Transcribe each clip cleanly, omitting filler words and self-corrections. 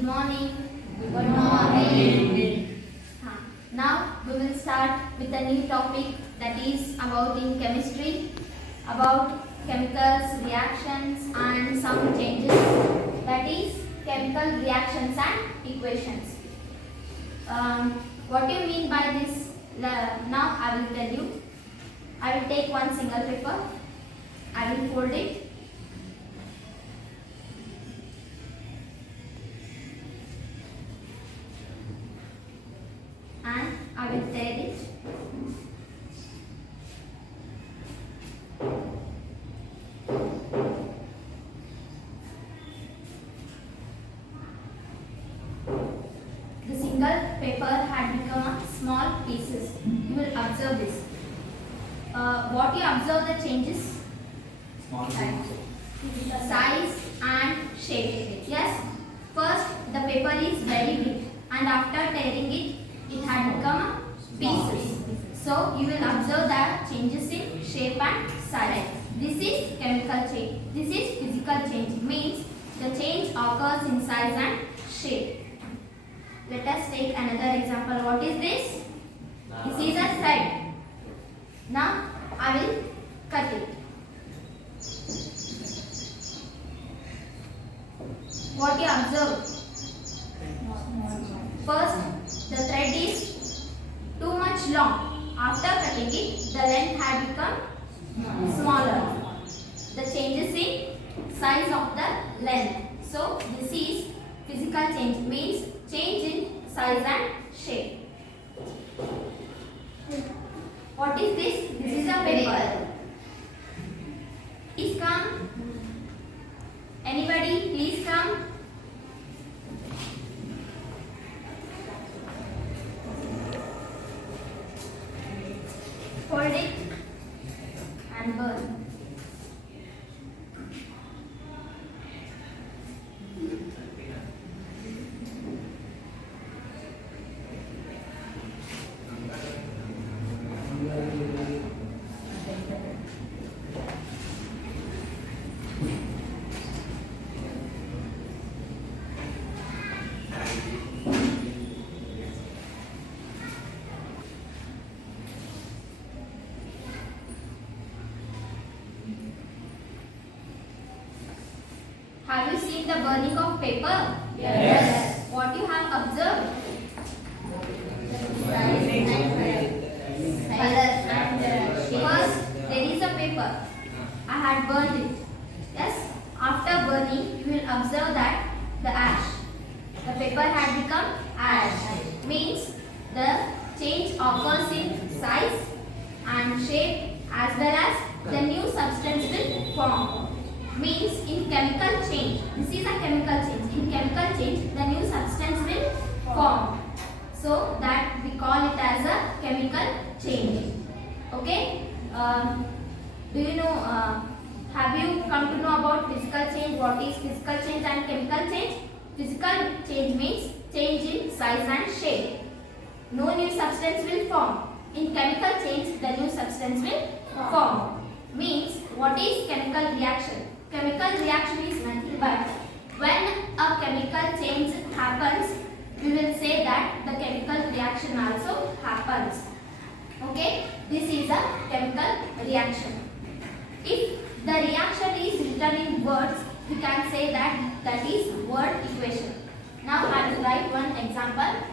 Good morning. Good morning. Now we will start with a new topic that is about in chemistry, about chemicals, reactions and some changes, that is chemical reactions and equations. What do you mean by this? Now I will tell you. I will take one single paper. I will fold it. And I will tear it. The single paper had become small pieces. You will observe this. What you observe the changes? Small Size and shape. Yes. First, the paper is very big, and after tearing it, it had become pieces. So you will observe that changes in shape and size. This is chemical change. This is physical change. Means the change occurs in size and shape. Let us take another example. What is this? This is a thread. Now I will cut it. What you observe? First, the thread is too much long. After cutting it, the length had become smaller. The changes in size of the length. So this is physical change, means change in size and shape. What is this? This is a paper. Please come. Anybody, please come. Fold it and burn. Have you seen the burning of paper? Yes. What you have observed? First, there is a paper. I had burned it. Yes. After burning, you will observe that the ash. The paper had become ash. Means the change occurs in size and shape as well as the new substance will form. Means in chemical change, this is a chemical change. In chemical change, the new substance will form. So that we call it as a chemical change. Okay? Do you know? Have you come to know about physical change? What is physical change and chemical change? Physical change means change in size and shape. No new substance will form. In chemical change, the new substance will form. Means what is chemical reaction? Chemical reaction is nothing but when a chemical change happens, we will say that the chemical reaction also happens. Okay, this is a chemical reaction. If the reaction is written in words, we can say that is word equation. Now I will write one example.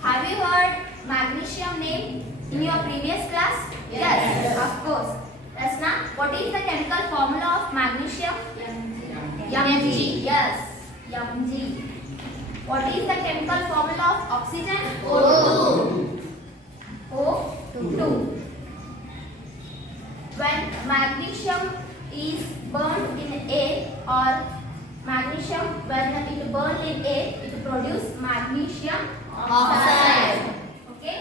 Have you heard magnesium name in your previous class? Yes, of course. Rasna, what is the chemical formula of magnesium? Mg. Yes, Mg. What is the chemical formula of oxygen? O2. O2. When magnesium is burnt in air, or magnesium when it burnt in air, it produces magnesium oxide. Okay.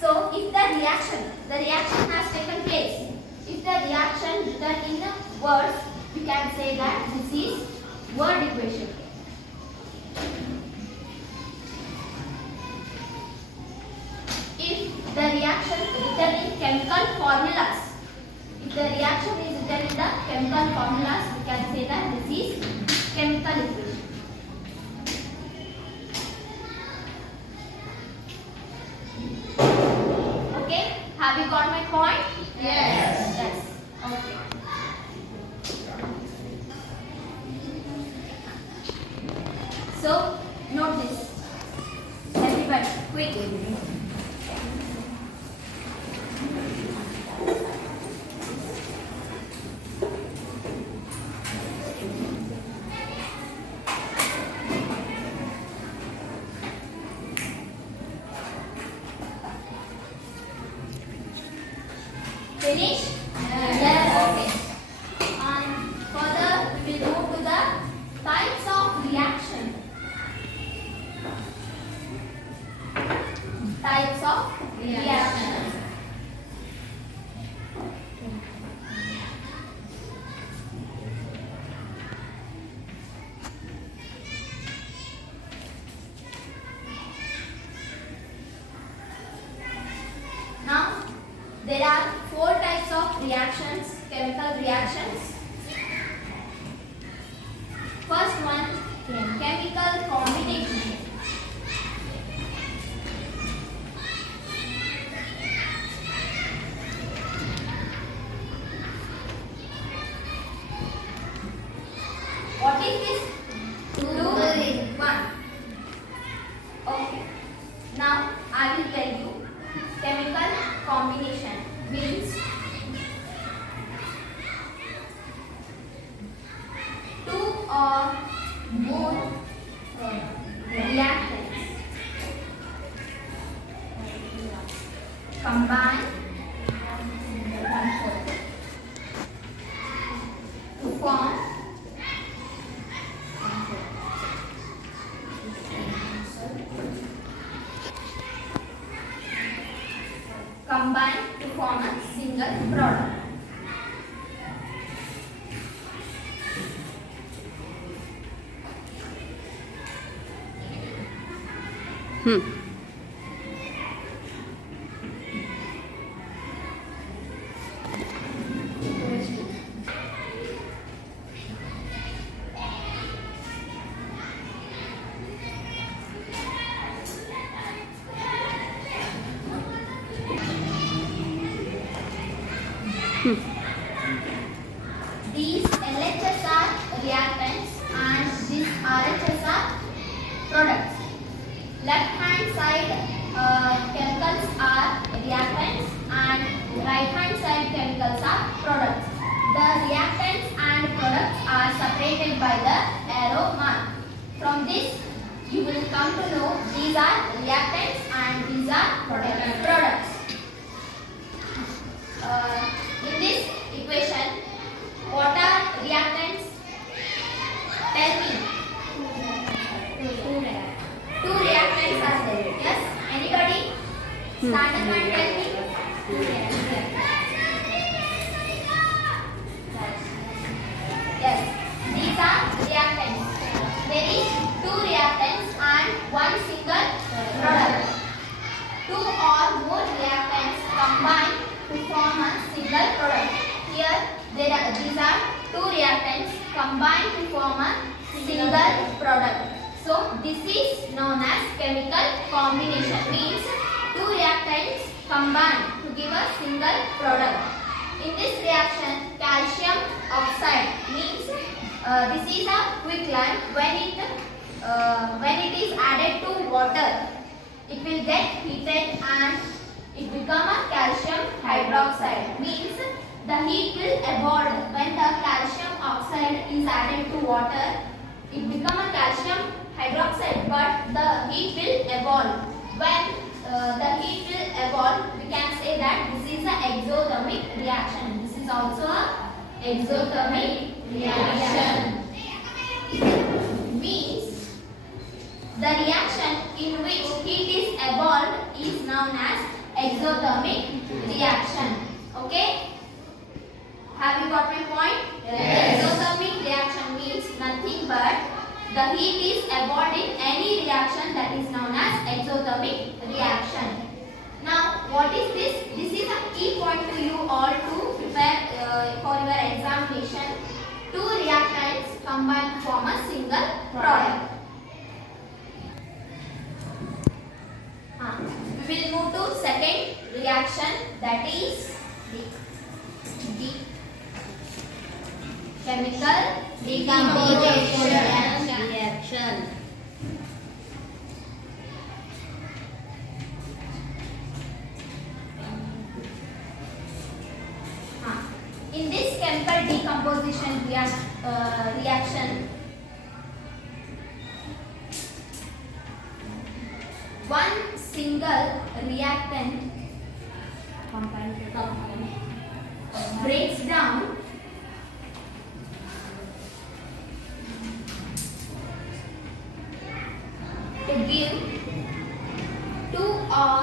So if the reaction has taken place, If the reaction written in words, we can say that this is word equation. If the reaction written in chemical formulas, if the reaction is written in the chemical formulas, we can say that this is chemical equation. Okay, have you got my point? Yes. Yes. Okay. So, note this. Everybody, quick. Finish? Yes. Okay. And further, we will move to the types of reaction. Types of reaction. Now, there are 4 types of reactions, chemical reactions. First one, chemical combination. What is this? One. Okay. Now I will tell you. Chemical combination means two or more reactants combine to form a single product. These LHS are reactants and these RHS are products. Left hand side chemicals are reactants and right hand side chemicals are products. The reactants and products are separated by the arrow mark. From this you will come to know these are reactants and these are products. In this equation, what are reactants? Tell me. Two reactants are there. Yes? Anybody? Stand up and tell me. Yes. These are reactants. There is two reactants and one single product. Two or more reactants combine to form a single product. Here these are two reactants combined to form a single product. So this is known as chemical combination. Means two reactants combine to give a single product. In this reaction, calcium oxide means this is a quicklime. When it is added to water, it will get heated and it become a calcium hydroxide. Means the heat will evolve. When the calcium oxide is added to water, it become a calcium hydroxide, but the heat will evolve. When the heat will evolve, we can say that this is an exothermic reaction. This is also a exothermic reaction. Means the reaction in which heat is evolved is known as exothermic reaction. Okay? Have you got my point? Yes. Exothermic reaction means nothing but the heat is evolved in any reaction that is known as exothermic reaction. Now, what is this? This is a key point to you all to prepare for your examination. Two reactants combine to form a single product. We will move to second reaction, that is the chemical decomposition reaction. In this chemical decomposition reaction, one single reactant breaks down to give two or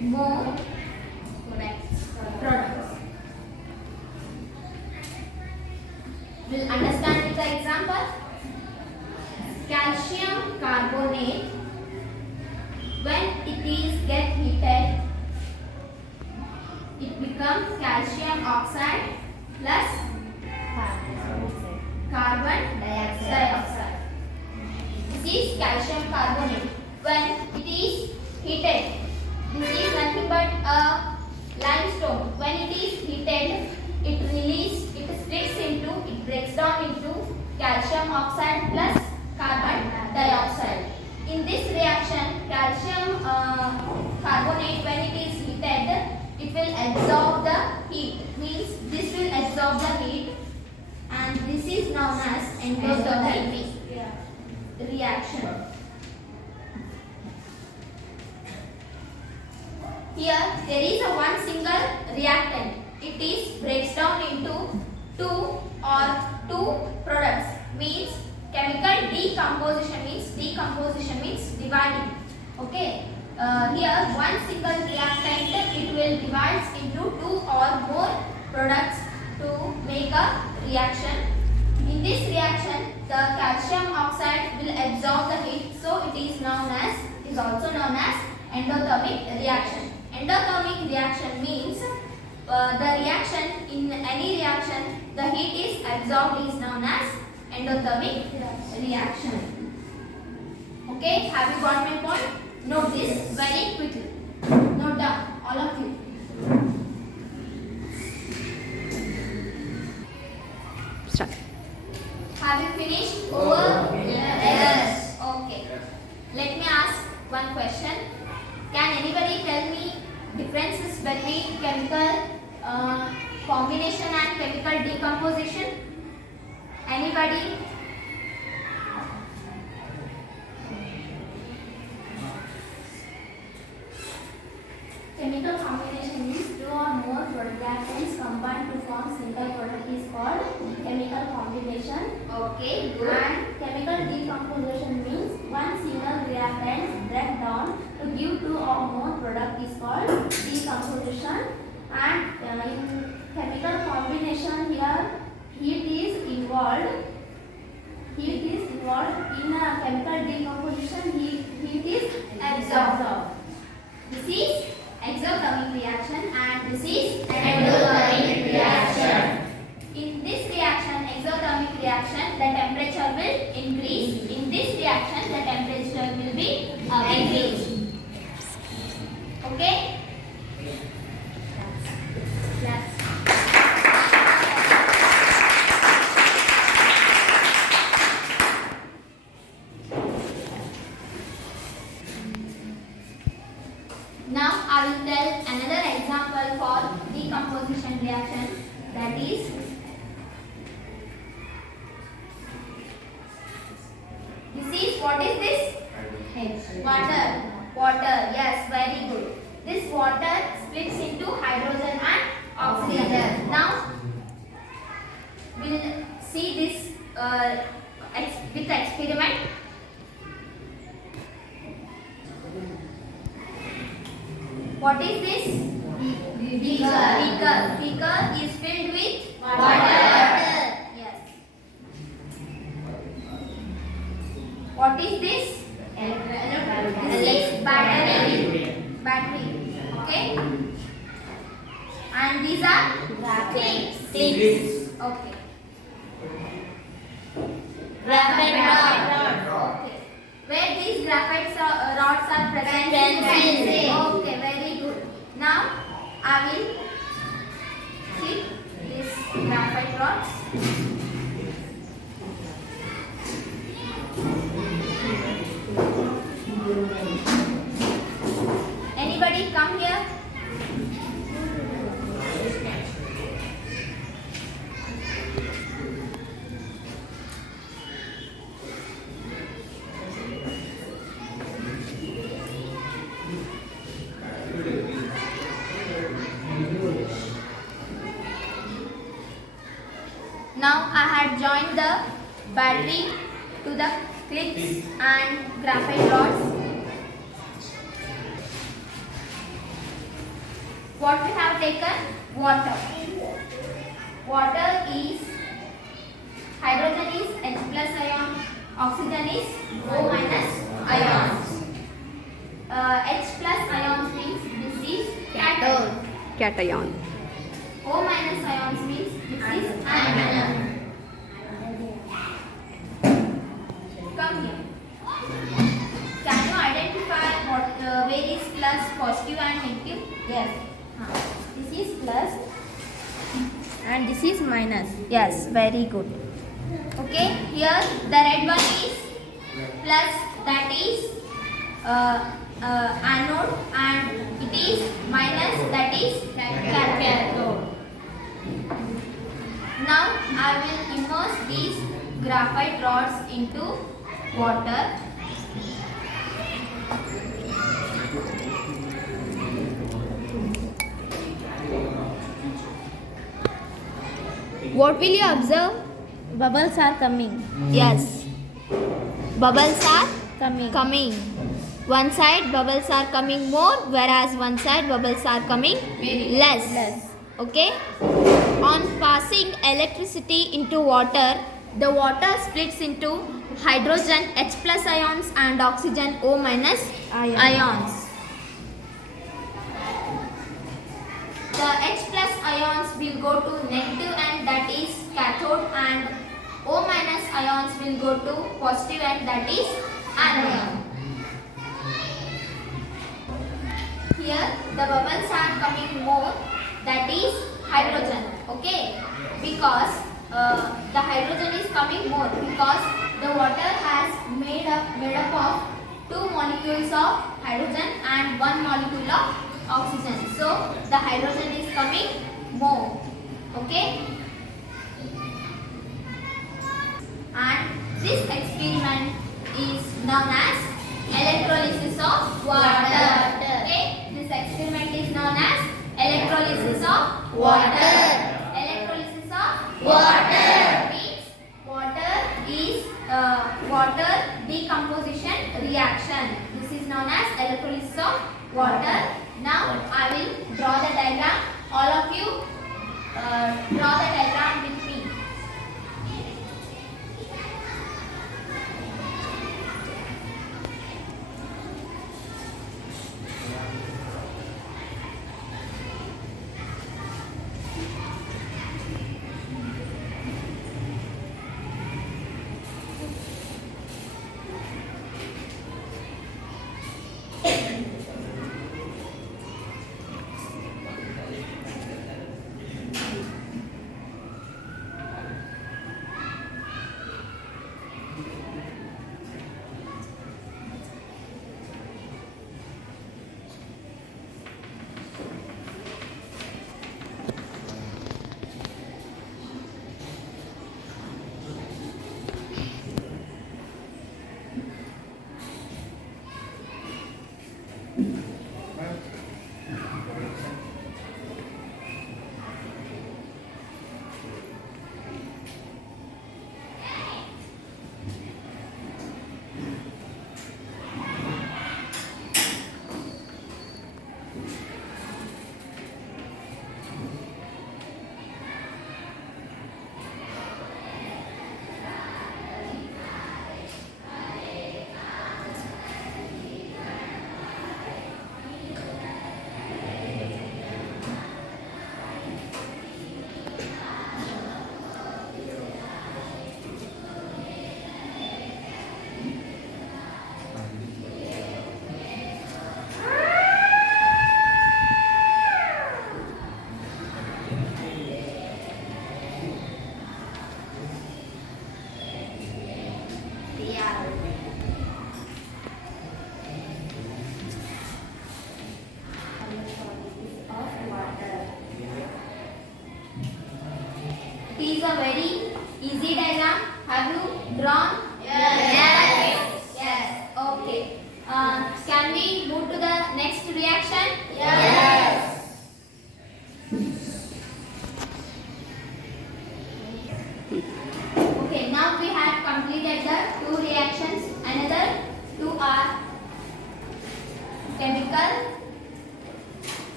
more products. We'll understand with the example. Calcium carbonate, when it is get heated, it becomes calcium oxide plus carbon dioxide. This is calcium carbonate. When it is heated, this is nothing but a limestone. When it is heated, it breaks down into calcium oxide plus carbon dioxide. In this reaction, calcium carbonate, when it is heated, it will absorb the heat. Means this will absorb the heat, and this is known as endothermic reaction. Here there is a one single reactant. It is breaks down into two products. Means chemical decomposition means dividing. Okay. Here one single reactant, it will divide into two or more products to make a reaction. In this reaction, the calcium oxide will absorb the heat, so it is also known as endothermic reaction. Endothermic reaction means the reaction, in any reaction, the heat is absorbed, is known as endothermic reaction. Okay, have you got my point? Note this very quickly. Note down, all of you. Start. Have you finished? Over? Yes. Okay. Let me ask one question. Can anybody tell me differences between chemical combination and chemical decomposition? Anybody? Chemical combination means two or more reactants combined to form single product is called chemical combination. Okay, good. And chemical decomposition means one single reactant break down to give two or more product is called decomposition. And in chemical combination, here heat is involved. In a chemical decomposition, heat is absorbed. This is exothermic reaction and this is endothermic reaction. In this reaction, exothermic reaction, the temperature will increase. In this reaction, the temperature will be decreased. Okay? Yes. Now I will tell another example for decomposition reaction, that is what is this? Water. Yes, very good. This water splits into hydrogen and oxygen. Now we'll see this with the experiment. What is this? Beaker is filled with Water. Yes. What is this? This is battery. Battery. Okay. And these are clips. Okay. Graphite rod. Okay. Where these graphite rods are present? Pencil. Okay, very good. Now I will keep this graphite rods. Anybody come here? Now I had joined the battery to the clips and graphite rods. What we have taken? Water. Water is hydrogen is H plus ion, oxygen is O minus ions. H plus ions means this is cathode. Cation. O minus ions means this is anion. Come here. Can you identify what where is plus, positive and negative? Yes. This is plus and this is minus. Yes, very good. Okay, here the red one is plus, that is anode, and it is minus, that is cathode. Now I will immerse these graphite rods into water. What will you observe? Bubbles are coming. Yes. Bubbles are coming. One side bubbles are coming more, whereas one side bubbles are coming less. Okay. On passing electricity into water, the water splits into hydrogen H plus ions and oxygen O minus ions. The H plus ions will go to negative end, that is cathode, and O minus ions will go to positive end, that is anion. Here the bubbles are coming more, that is hydrogen. Okay, because the hydrogen is coming more because the water has made up of two molecules of hydrogen and one molecule of oxygen. So the hydrogen is coming more. Okay. And this experiment is known as electrolysis of water. Okay. This experiment is known as electrolysis of water. Electrolysis of water means water is water decomposition reaction. This is known as electrolysis of water. Now I will draw the diagram. All of you draw the diagram with me.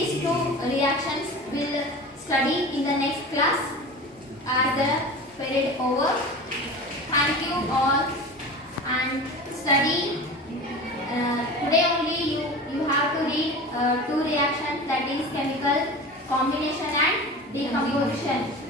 these two reactions will study in the next class as the period over. Thank you all and study. Today only you have to read two reactions, that is chemical combination and decomposition.